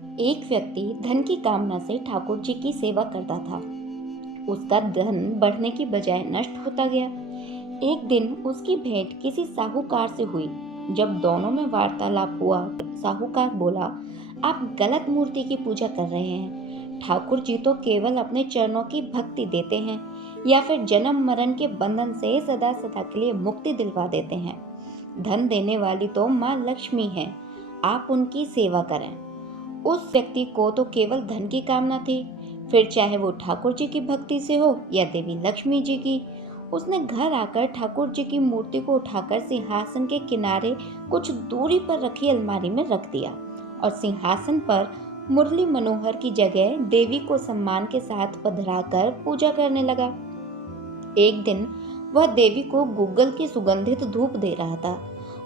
एक व्यक्ति धन की कामना से ठाकुर जी की सेवा करता था। उसका धन बढ़ने की बजाय नष्ट होता गया। एक दिन उसकी भेंट किसी साहूकार से हुई। जब दोनों में वार्तालाप हुआ, साहूकार बोला, आप गलत मूर्ति की पूजा कर रहे हैं। ठाकुर जी तो केवल अपने चरणों की भक्ति देते हैं या फिर जन्म मरण के बंधन से सदा सदा के लिए मुक्ति दिलवा देते हैं। धन देने वाली तो माँ लक्ष्मी है, आप उनकी सेवा करें। उस व्यक्ति को तो केवल धन की कामना थी, फिर चाहे वो ठाकुर जी की भक्ति से हो या देवी लक्ष्मी जी की। उसने घर आकर ठाकुर जी की मूर्ति को उठाकर सिंहासन के किनारे कुछ दूरी पर रखी अलमारी में रख दिया और सिंहासन पर मुरली मनोहर की जगह देवी को सम्मान के साथ पधराकर पूजा करने लगा। एक दिन वह देवी को गूगल की सुगंधित धूप दे रहा था।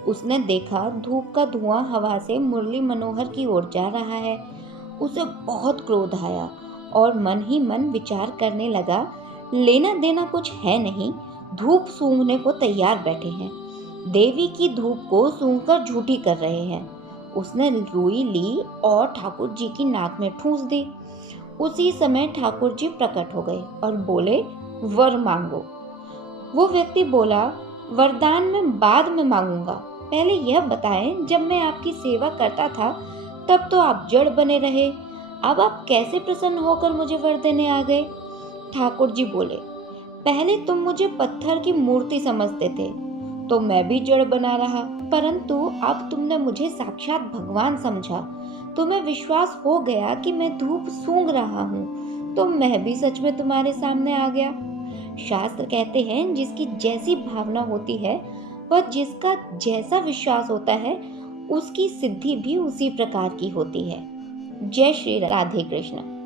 उसने देखा धूप का धुआं हवा से मुरली मनोहर की ओर जा रहा है। उसे बहुत क्रोध आया और मन ही मन विचार करने लगा, लेना देना कुछ है नहीं, धूप सूंघने को तैयार बैठे हैं, देवी की धूप को सूंघकर झूठी कर रहे हैं। उसने रुई ली और ठाकुर जी की नाक में ठूंस दी। उसी समय ठाकुर जी प्रकट हो गए और बोले, वर मांगो। वो व्यक्ति बोला, वरदान मैं बाद में मांगूंगा, पहले यह बताएं, जब मैं आपकी सेवा करता था तब तो आप जड़ बने रहे, अब आप कैसे प्रसन्न होकर मुझे वर देने आ गए? ठाकुर जी बोले, पहले तुम मुझे पत्थर की मूर्ति समझते थे तो मैं भी जड़ बना रहा, परंतु अब तुमने मुझे साक्षात भगवान समझा। तुम्हें विश्वास हो गया कि मैं धूप सूंघ रहा हूँ, तो मैं भी सच में तुम्हारे सामने आ गया। शास्त्र कहते हैं, जिसकी जैसी भावना होती है वह जिसका जैसा विश्वास होता है उसकी सिद्धि भी उसी प्रकार की होती है। जय श्री राधे कृष्ण।